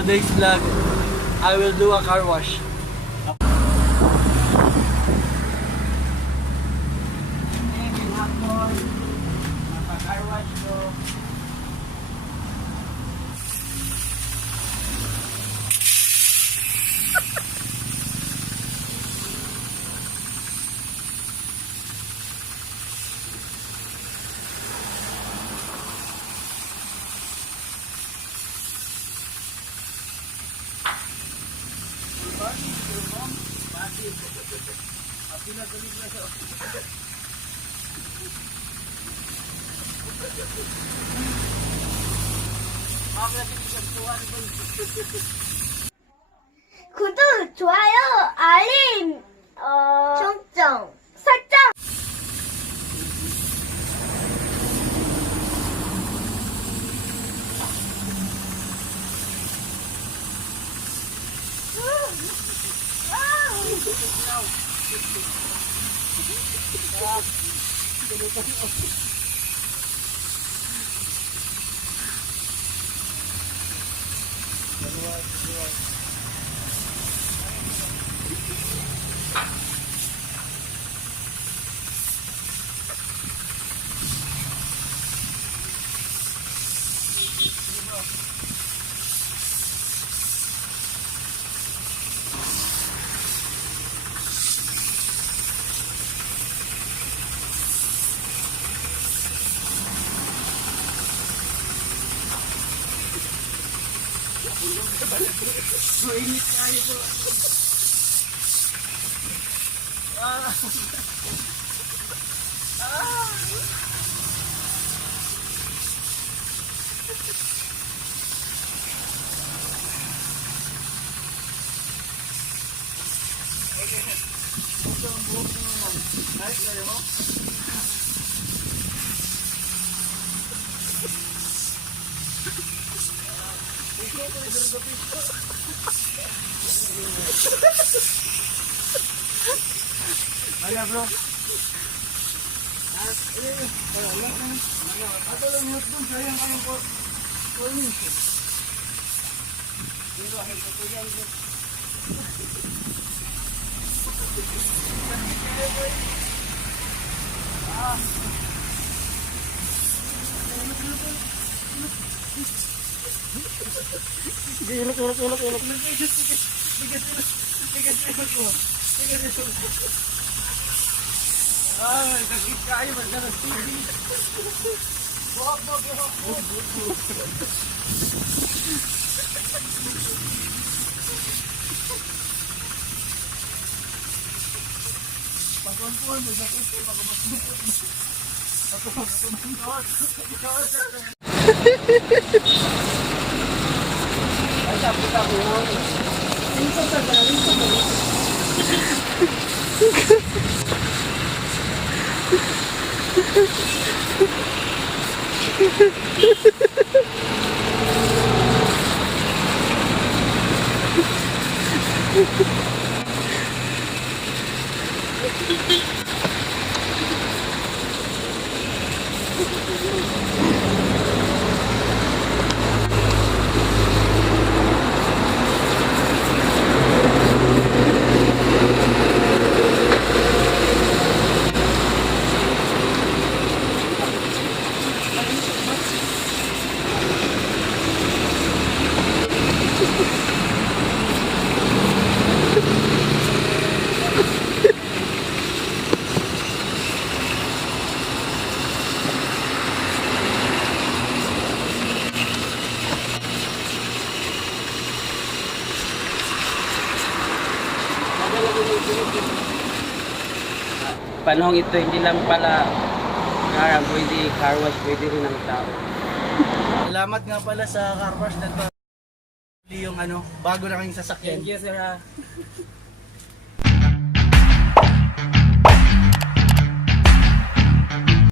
today's vlog, I will do a car wash. Car wash ko. 구독, 좋아요, 알림, 설정. Mainit kayo po. Mana bro? Ako lang yung doon, sayang kayong kunin. Dito, ay patuyan bro. Ilok. Ay, sakit kayo, magdalas TV. Buhok. Pagkuhan, sakit ko, pagkuhan. Ay, tapos ako. Rinso sa Panahon ito, hindi lang pala pwede car wash, pwede rin ang tao. Salamat nga pala sa car wash na yung bago na kayong sasakyan. Thank you, sir.